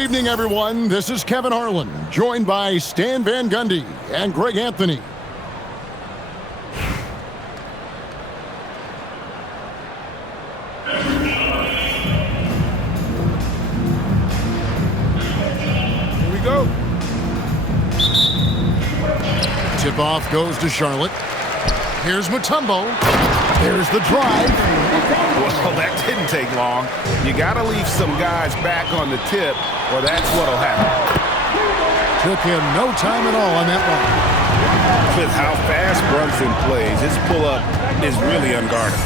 evening, everyone. This is Kevin Harlan, joined by Stan Van Gundy and Greg Anthony. Here we go. Tip-off goes to Charlotte. Here's Mutombo. Here's the drive. Well, that didn't take long. You got to leave some guys back on the tip, or that's what'll happen. Took him no time at all on that one. With how fast Brunson plays, his pull-up is really unguarded.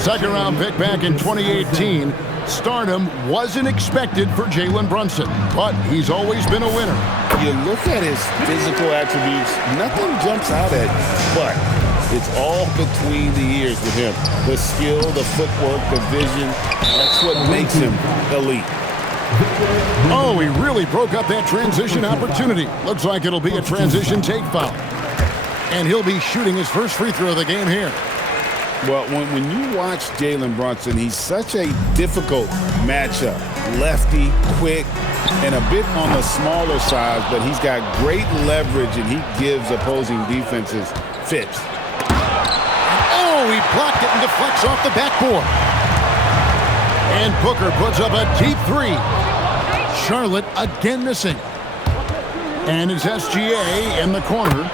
Second-round pick back in 2018. Stardom wasn't expected for Jalen Brunson, but he's always been a winner. You look at his physical attributes, nothing jumps out at you, but it's all between the ears with him. The skill, the footwork, the vision, that's what makes him elite. Oh, he really broke up that transition opportunity. Looks like it'll be a transition take foul. And he'll be shooting his first free throw of the game here. Well, when you watch Jalen Brunson, he's such a difficult matchup. Lefty, quick, and a bit on the smaller side, but he's got great leverage, and he gives opposing defenses fits. Oh, he blocked it and deflects off the backboard. And Booker puts up a deep three. Charlotte again missing. And it's SGA in the corner.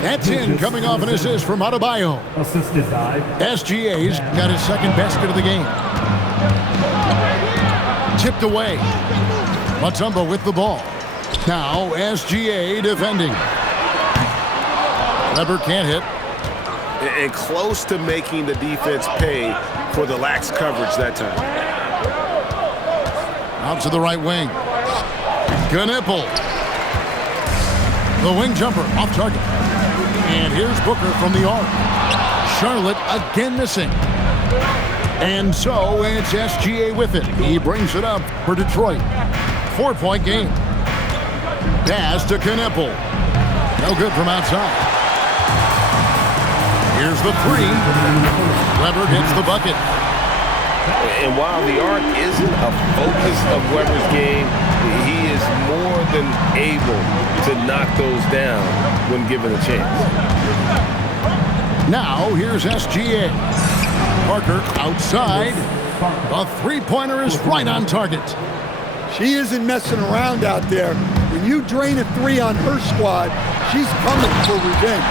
That's in, coming off an assist from Adebayo. Assisted by SGA's got his second basket of the game. Tipped away. Mutombo with the ball. Now SGA defending. Weber can't hit. And close to making the defense pay for the lax coverage that time. Out to the right wing. Knipple. The wing jumper off target. And here's Booker from the arc. Charlotte again missing. And so it's SGA with it. He brings it up for Detroit. 4-point game. Pass to Knipple. No good from outside. Here's the three. Weber gets the bucket. And while the arc isn't a focus of Weber's game, he is more than able to knock those down when given a chance. Now here's SGA. Parker outside. The three-pointer is right on target. She isn't messing around out there. When you drain a three on her squad, she's coming for revenge.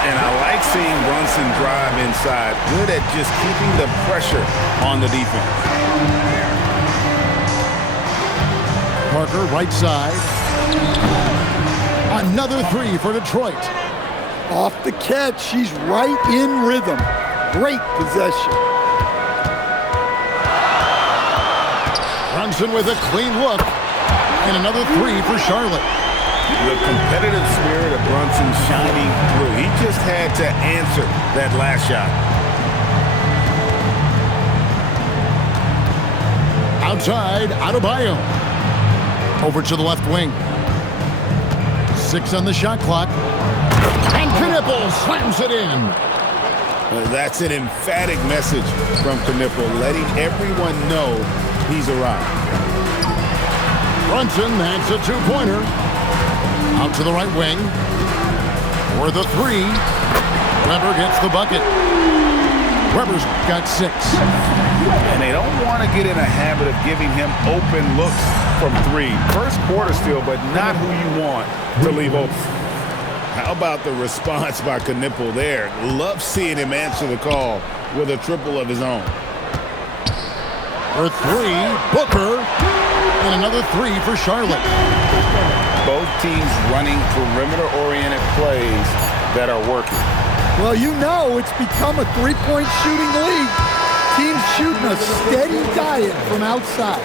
And I like seeing Brunson drive inside. Good at just keeping the pressure on the defense. Parker right side. Another three for Detroit. Off the catch, she's right in rhythm. Great possession. Brunson with a clean look. And another three for Charlotte. The competitive spirit of Brunson shining through. He just had to answer that last shot. Outside, Adebayo. Over to the left wing. 6 on the shot clock. And Knipple slams it in. That's an emphatic message from Knipple, letting everyone know he's arrived. Brunson, that's a two-pointer. Out to the right wing. For the three. Weber gets the bucket. Weber's got 6. And they don't want to get in a habit of giving him open looks from 3. First quarter still, but not who you want to leave open. How about the response by Knipple there? Love seeing him answer the call with a triple of his own. For 3, Booker. And another 3 for Charlotte. Both teams running perimeter-oriented plays that are working. Well, you know it's become a three-point shooting league. Teams shooting a steady diet from outside.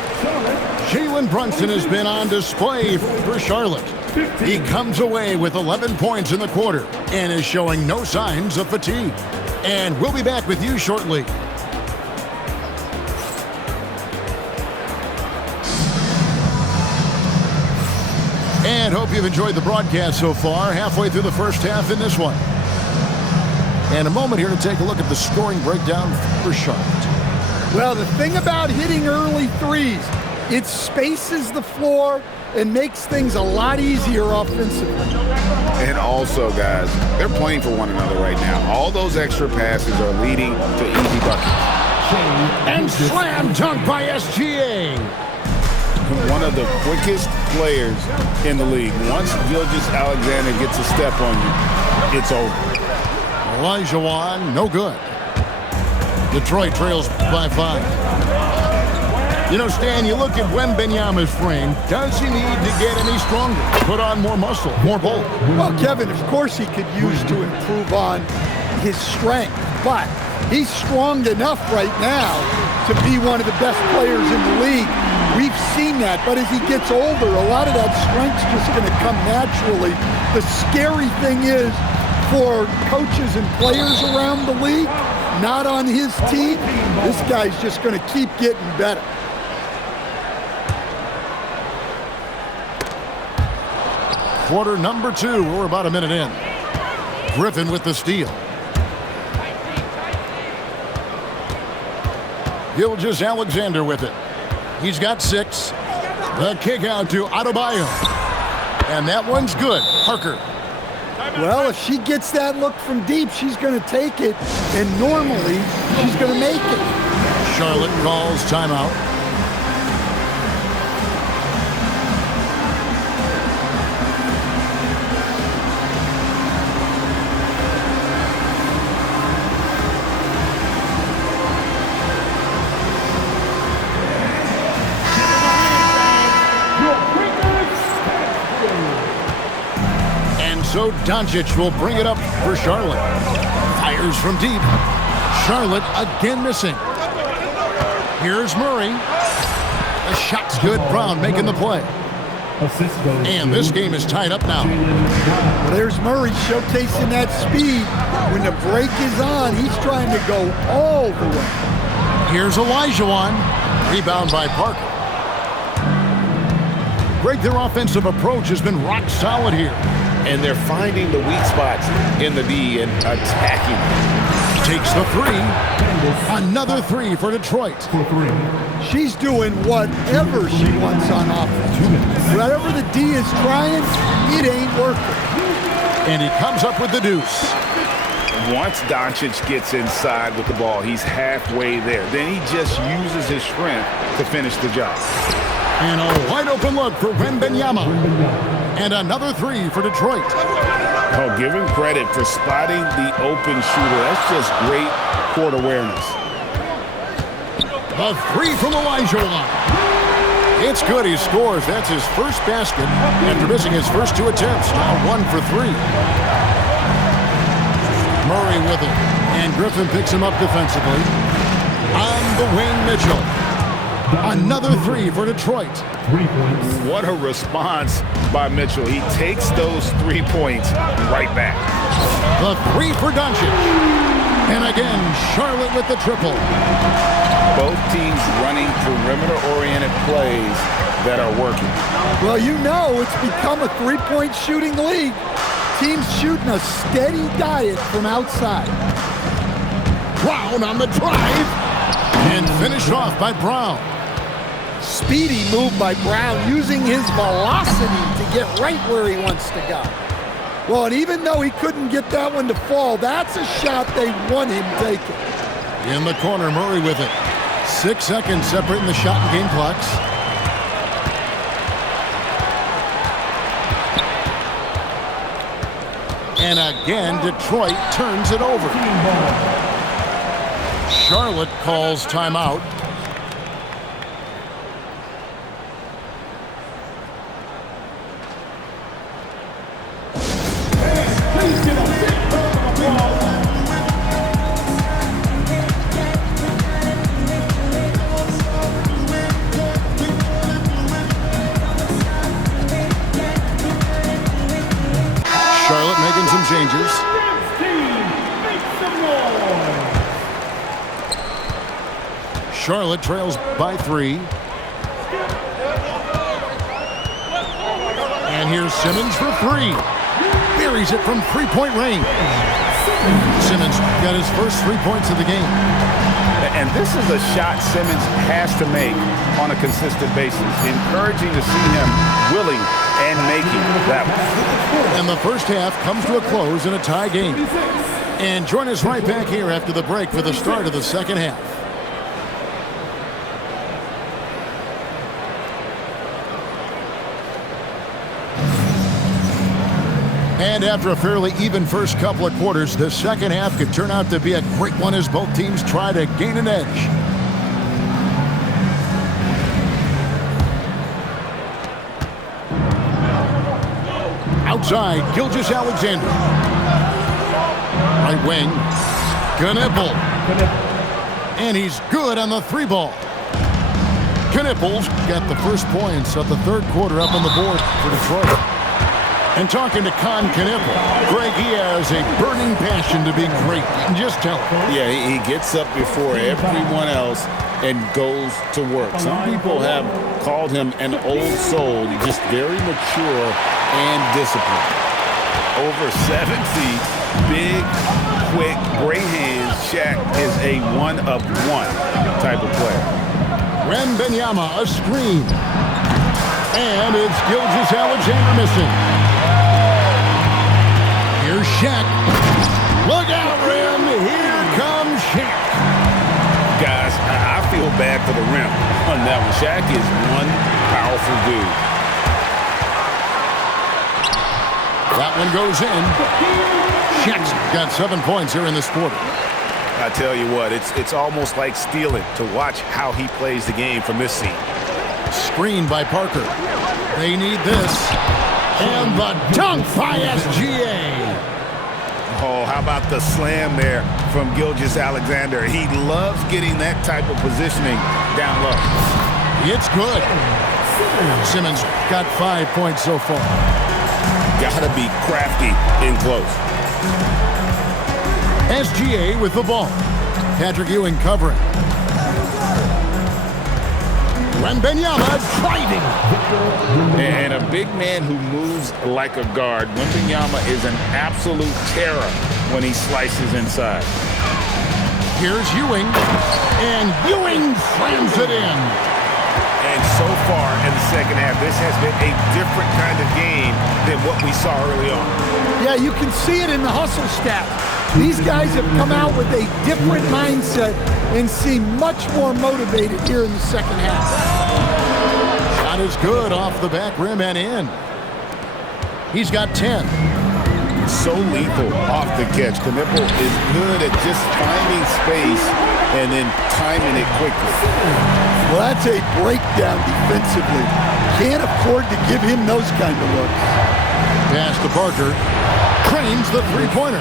Jalen Brunson has been on display for Charlotte. He comes away with 11 points in the quarter and is showing no signs of fatigue. And we'll be back with you shortly. And hope you've enjoyed the broadcast so far. Halfway through the first half in this one. And a moment here to take a look at the scoring breakdown for Charlotte. Well, the thing about hitting early threes, It spaces the floor and makes things a lot easier offensively. And also, guys, they're playing for one another right now. All those extra passes are leading to easy buckets. And slam dunk by SGA. One of the quickest players in the league. Once Gilgeous-Alexander gets a step on you, it's over. Olajuwon, no good. Detroit trails by 5. You know, Stan, you look at Wembanyama's frame. Does he need to get any stronger? Put on more muscle, more bulk? Well, Kevin, of course he could use to improve on his strength, but he's strong enough right now to be one of the best players in the league. We've seen that, but as he gets older, a lot of that strength's just going to come naturally. The scary thing is, for coaches and players around the league, not on his team, this guy's just going to keep getting better. Quarter number 2. We're about a minute in. Griffin with the steal. Gilgeous-Alexander with it. He's got 6. The kick out to Adebayo. And that one's good. Parker. Well, if she gets that look from deep, she's going to take it, and normally she's going to make it. Charlotte calls timeout. So Doncic will bring it up for Charlotte. Fires from deep. Charlotte again missing. Here's Murray. The shot's good. Brown making the play. And this game is tied up now. Well, there's Murray showcasing that speed. When the break is on, he's trying to go all the way. Here's Olajuwon. Rebound by Parker. Greg, their offensive approach has been rock solid here. And they're finding the weak spots in the D and attacking. Takes the 3. Another 3 for Detroit. She's doing whatever she wants on offense. Whatever the D is trying, it ain't working. And he comes up with the deuce. Once Doncic gets inside with the ball, he's halfway there. Then he just uses his strength to finish the job. And a wide open look for Wembanyama. And another 3 for Detroit. Oh, give him credit for spotting the open shooter. That's just great court awareness. The 3 from Olajuwon. It's good. He scores. That's his first basket after missing his first 2 attempts. Now 1 for 3. Murray with it. And Griffin picks him up defensively. On the wing, Mitchell. Another 3 for Detroit. What a response by Mitchell. He takes those 3 points right back. The 3 for Doncic. And again, Charlotte with the triple. Both teams running perimeter-oriented plays that are working. Well, you know it's become a three-point shooting league. Teams shooting a steady diet from outside. Brown on the drive. And finished off by Brown. Speedy move by Brown, using his velocity to get right where he wants to go. Well, and even though he couldn't get that one to fall, that's a shot they want him taking. In the corner, Murray with it. 6 seconds separating the shot and game clocks. And again, Detroit turns it over. Charlotte calls timeout. Charlotte making some changes. Charlotte trails by 3. And here's Simmons for 3. Buries it from 3-point range. Simmons got his first 3 points of the game. And this is a shot Simmons has to make on a consistent basis. Encouraging to see him willing and making that one. And the first half comes to a close in a tie game. And join us right back here after the break for the start of the second half. And after a fairly even first couple of quarters, the second half could turn out to be a great one as both teams try to gain an edge. Outside, Gilgeous-Alexander. Right wing, Knippel. And he's good on the three ball. Knippel's got the first points of the third quarter up on the board for Detroit. And talking to Knippel, Greg, he has a burning passion to be great. You can just tell. Yeah, he gets up before everyone else and goes to work. Some people have called him an old soul. He's just very mature and disciplined. Over 7 feet, big, quick, great hands. Shaq is a one-of-one type of player. Wembanyama, a screen. And it's Gilgeous-Alexander missing. Here's Shaq. Look out, Rim. Here comes Shaq. Guys, I feel bad for the rim on that one. Shaq is one powerful dude. That one goes in. Shaq's got 7 points here in this quarter. I tell you what, it's almost like stealing to watch how he plays the game from this scene. Screen by Parker. They need this. And the dunk by SGA. Oh, how about the slam there from Gilgeous-Alexander? He loves getting that type of positioning down low. It's good. Simmons got 5 points so far. Gotta be crafty in close. SGA with the ball. Patrick Ewing covering. Wembanyama driving. And a big man who moves like a guard. Wembanyama is an absolute terror when he slices inside. Here's Ewing. And Ewing slams it in. And so far in the second half, this has been a different kind of game than what we saw early on. Yeah, you can see it in the hustle stat. These guys have come out with a different mindset and seem much more motivated here in the second half. Shot is good off the back rim and in. He's got 10. So lethal off the catch. Knippel is good at just finding space and then timing it quickly. Well, that's a breakdown defensively. Can't afford to give him those kind of looks. Pass to Parker. Cranes the three-pointer.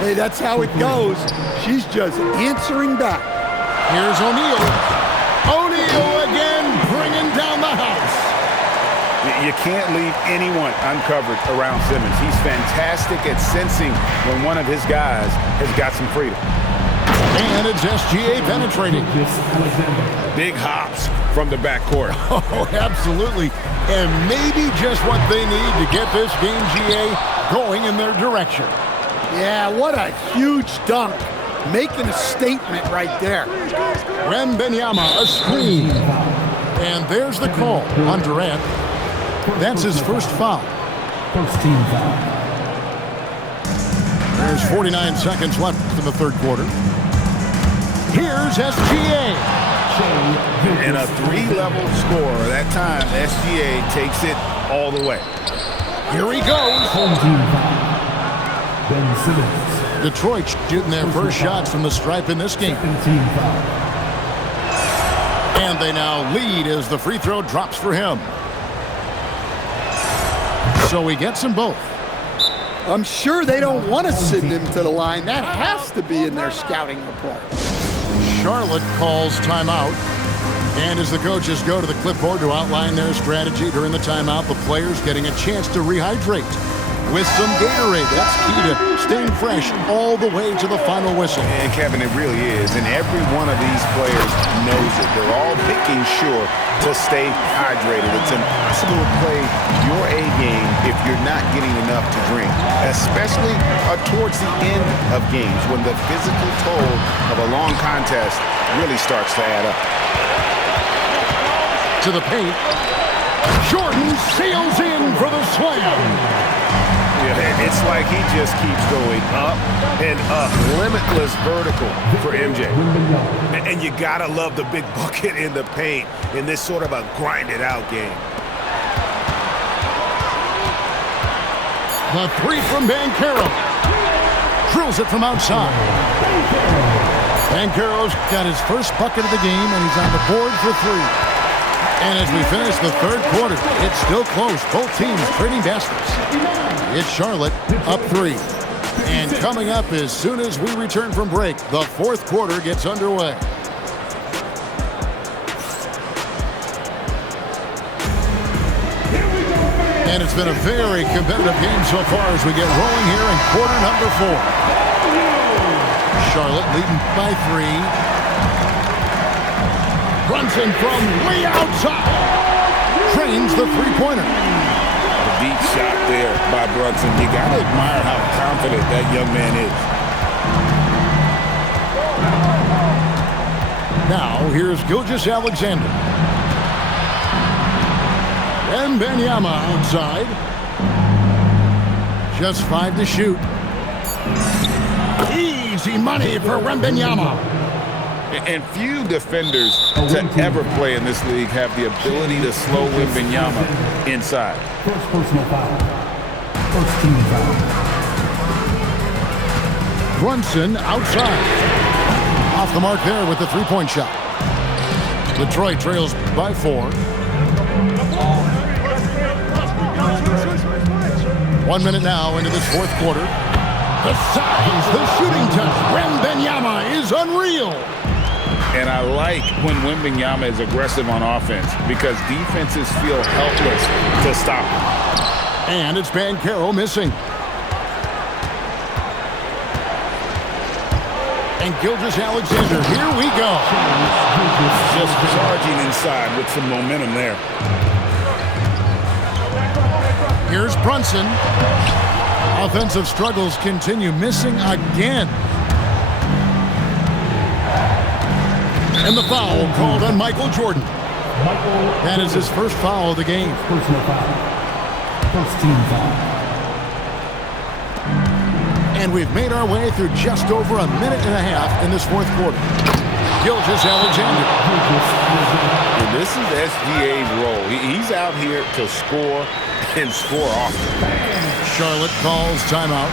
Hey, that's how it goes. She's just answering back. Here's O'Neal. O'Neal again bringing down the house. You can't leave anyone uncovered around Simmons. He's fantastic at sensing when one of his guys has got some freedom. And it's SGA penetrating. Big hops from the backcourt. Oh, absolutely. And maybe just what they need to get this game, GA, going in their direction. Yeah, what a huge dunk. Making a statement right there. Wembanyama, a screen. And there's the call on Durant. That's his first foul. First team foul. There's 49 seconds left in the third quarter. Here's SGA. And a three-level score. That time, SGA takes it all the way. Here he goes. Home team foul. Ben Simmons. Detroit shooting their first shots from the stripe in this game. Second team foul. And they now lead as the free throw drops for him. So he gets them both. I'm sure they don't want to send him to the line. That has to be in their scouting report. Charlotte calls timeout. And as the coaches go to the clipboard to outline their strategy during the timeout, the players getting a chance to rehydrate with some Gatorade. That's key to staying fresh all the way to the final whistle. And Kevin, it really is. And every one of these players knows it. They're all making sure to stay hydrated. It's impossible to play your A game if you're not getting enough to drink, especially towards the end of games when the physical toll of a long contest really starts to add up. To the paint. Jordan sails in for the slam. Yeah, it's like he just keeps going up and up. Limitless vertical for MJ. And you gotta love the big bucket in the paint in this sort of a grinded-out game. The three from Banchero. Drills it from outside. Banchero's got his first bucket of the game, and he's on the board for three. And as we finish the third quarter, it's still close. Both teams trading baskets. It's Charlotte up 3. And coming up as soon as we return from break, the fourth quarter gets underway. And it's been a very competitive game so far as we get rolling here in quarter number 4. Charlotte leading by 3. Brunson from way outside. Trains the three-pointer. A deep shot there by Brunson. You got to admire how confident that young man is. Now, here's Gilgeous-Alexander. And Wembanyama outside. Just 5 to shoot. Easy money for Wembanyama. And few defenders to ever play in this league have the ability to slow Wembanyama inside. First personal foul. First team foul. Brunson outside. Off the mark there with the three-point shot. Detroit trails by 4. 1 minute now into this fourth quarter. The size, the shooting touch. Wembanyama is unreal. And I like when Wembanyama is aggressive on offense because defenses feel helpless to stop him. And it's Banchero missing. And Gilgeous-Alexander, here we go. Just charging inside with some momentum there. Here's Brunson. Offensive struggles continue, missing again. And the foul called on Michael Jordan. That is his first foul of the game. Personal foul. First team foul. And we've made our way through just over a minute and a half in this fourth quarter. Gilgeous-Alexander. And this is SGA's role. He's out here to score and score often. Charlotte calls timeout.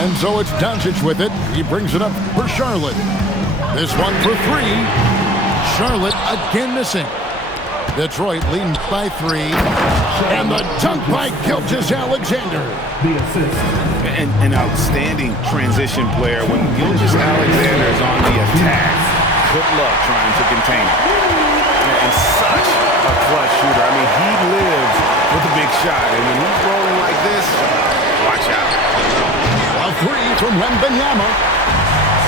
And so it's Doncic with it. He brings it up for Charlotte. This one for 3. Charlotte again missing. Detroit leading by 3. And the dunk by Gilgeous-Alexander. The assist. An outstanding transition player when Gilgeous-Alexander is on the attack. Good luck trying to contain him. And such a clutch shooter. I mean, he lives with a big shot. And when he's rolling like this, watch out. A 3 from Wembanyama.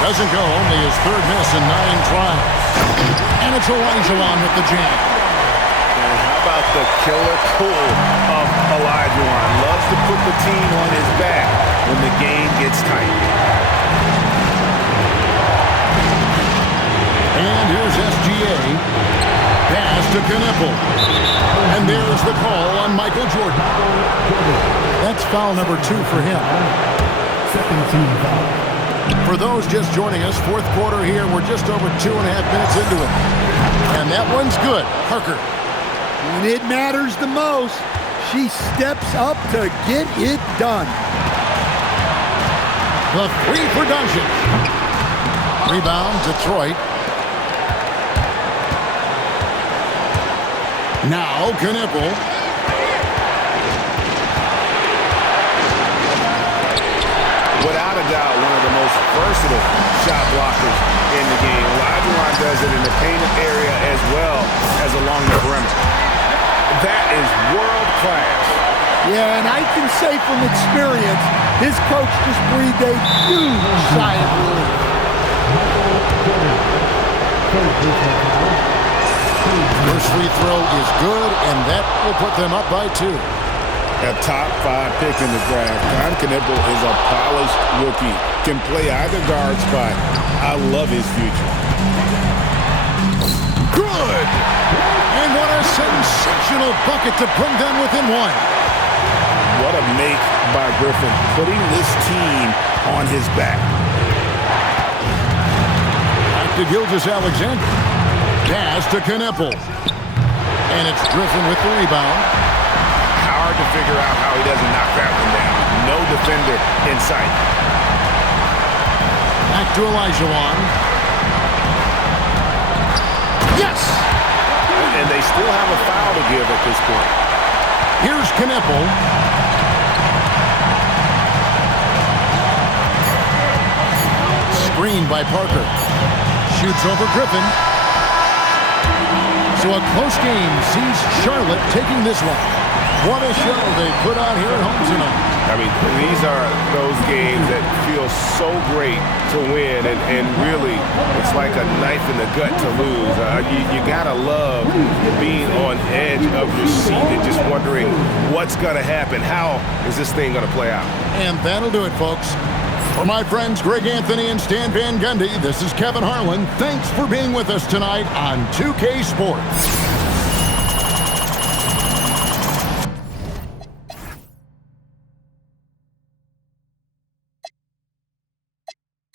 Doesn't go, only his third miss in 9 tries. And it's Olajuwon with the jam. And how about the killer pull of Olajuwon? Loves to put the team on his back when the game gets tight. And here's SGA. Pass to Knippel. And there's the call on Michael Jordan. That's foul number 2 for him. Second team foul. For those just joining us, fourth quarter here, we're just over 2.5 minutes into it. And that one's good. Parker. When it matters the most, she steps up to get it done. The 3 for Doncic. Rebound, Detroit. Now, Knippel. Without a doubt, one of the most versatile shot blockers in the game. Olajuwon does it in the painted area as well as along the perimeter. That is world class. Yeah, and I can say from experience, his coach just breathed a huge sigh of relief. First free throw is good, and that will put them up by 2. A top 5 pick in the draft. Don Knipple is a polished rookie. Can play either guard spot. I love his future. Good! And what a sensational bucket to bring them within 1. What a make by Griffin, putting this team on his back. Back to Gilgeous-Alexander. Pass to Knipple. And it's Griffin with the rebound. Hard to figure out how he doesn't knock that one down. No defender in sight. Back to Olajuwon. Yes! And they still have a foul to give at this point. Here's Knipple. Screen by Parker. Shoots over Griffin. So a close game sees Charlotte taking this one. What a show they put on here at home tonight. I mean, these are those games that feel so great to win, and really, it's like a knife in the gut to lose. You gotta love being on edge of your seat and just wondering what's gonna happen. How is this thing gonna play out? And that'll do it, folks. For my friends Greg Anthony and Stan Van Gundy, this is Kevin Harlan. Thanks for being with us tonight on 2K Sports.